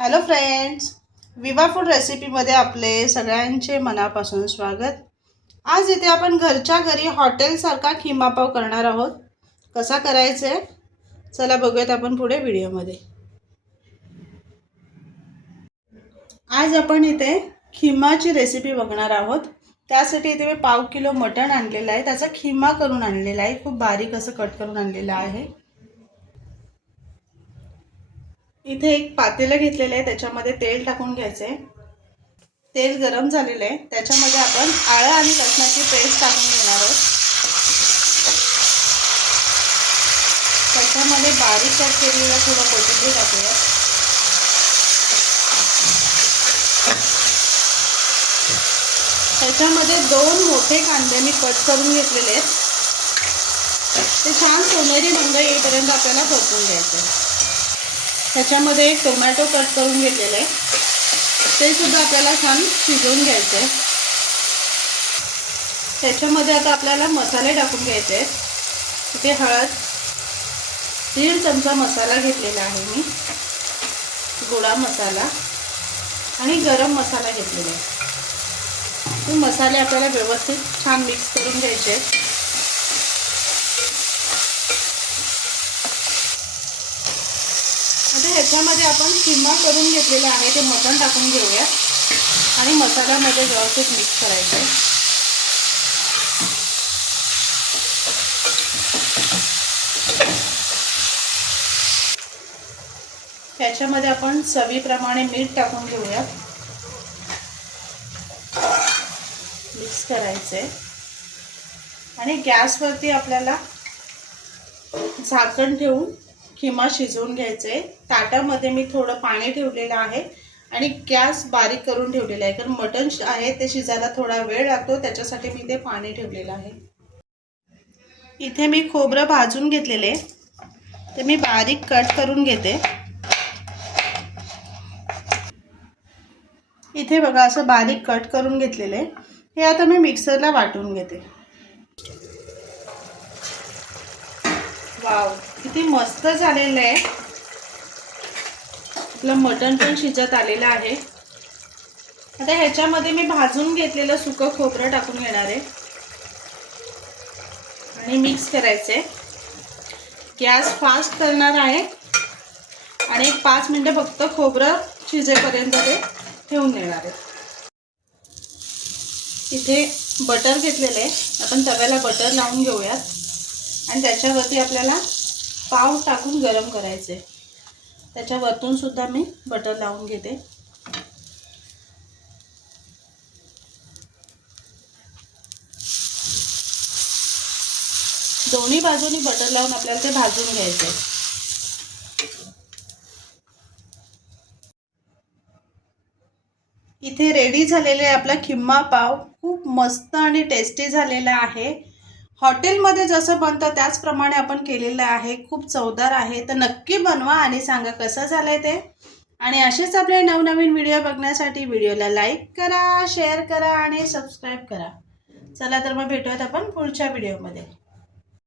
Hello friends Viva food रेसिपीमध्ये आपले सगळ्यांचे मनापासून स्वागत. आज इथे आपण घरच्या घरी हॉटेलसारखा खिमा पाव करणार आहोत. कसा करायचा आहे चला बघूयात आपण पुढे व्हिडिओमध्ये आज आपण इथे खिमाची रेसिपी बघणार आहोत. त्यासाठी इथे मी पाव किलो मटण आणलेलं आहे. त्याचा खिमा करून आणलेला आहे. खूप बारीक असं कट करून आणलेलं आहे. इथे एक पातेलं घेतलेलं आहे त्याच्यामध्ये तेल टाकून घ्यायचं आहे तेल गरम झालेलं आहे त्याच्यामध्ये आपण आळं आणि लसणाची पेस्ट टाकून घेणार आहोत. त्याच्यामध्ये बारीक कट केलेलं थोडं कोथिंबीर टाकूया. त्याच्यामध्ये दोन मोठे कांदे मी कट करून घेतलेले आहेत. ते छान सोनेरी रंग येईपर्यंत आपल्याला परतून घ्यायचं आहे त्याच्यामध्ये एक टोमॅटो कट करून घेतलेलं आहे. ते सुद्धा आपल्याला छान शिजवून घ्यायचं आहे त्याच्यामध्ये आता आपल्याला मसाले टाकून घ्यायचे आहेत. इथे हळद दीड चमचा मसाला घेतलेला आहे मी. गोडा मसाला आणि गरम मसाला घेतलेला आहे. मसाले आपल्याला व्यवस्थित छान मिक्स करून घ्यायचे आहेत. आता ह्याच्यामध्ये आपण किमा करून घेतलेलं आहे ते मटण टाकून घेऊया आणि मसाल्यामध्ये व्यवस्थित मिक्स करायचं आहे त्याच्यामध्ये आपण चवीप्रमाणे मीठ टाकून घेऊया मिक्स करायचे आणि गॅसवरती आपल्याला झाकण ठेवून किमा शिजवून घ्यायचे ताटामध्ये मी थोडं पाणी ठेवलेलं आहे आणि गॅस बारीक करून ठेवलेला आहे. कारण मटण आहे ते शिजायला थोडा वेळ लागतो त्याच्यासाठी मी ते पाणी ठेवलेलं आहे. इथे मी खोबरं भाजून घेतलेले. ते मी बारीक कट करून घेते. इथे बघा असं बारीक कट करून घेतलेले. हे आता मी मिक्सरला वाटून घेते. वाव किती मस्त झालेलं आहे. आपलं मटण पण शिजत आलेलं आहे. आता ह्याच्यामध्ये मी भाजून घेतलेलं सुकं खोबरं टाकून घेणार आहे. आणि मिक्स करायचे गॅस फास्ट करणार आहे. आणि एक पाच मिनटं फक्त खोबरं शिजेपर्यंत ते ठेवून देणार आहे. इथे बटर घेतलेलं आहे. आपण तव्याला बटर लावून घेऊयात. आणि त्याच्यावरती आपल्याला पाव टाकून गरम करायचे. त्याच्या वरतून सुद्धा मी बटर लावून घेते. दोन्ही बाजूनी बटर लावून आपल्याला ते भाजून घ्यायचे. इथे रेडी झालेले आपला खिम्मा पाव खूप मस्त आणि टेस्टी झालेला आहे. हॉटेलमध्ये जसं बनतं त्याचप्रमाणे आपण केलेलं आहे. खूप चवदार आहे. तर नक्की बनवा आणि सांगा कसं झालं आहे ते. आणि असेच आपले नवनवीन व्हिडिओ बघण्यासाठी व्हिडिओला लाईक करा शेअर करा आणि सबस्क्राईब करा. चला तर मग भेटूयात आपण पुढच्या व्हिडिओमध्ये.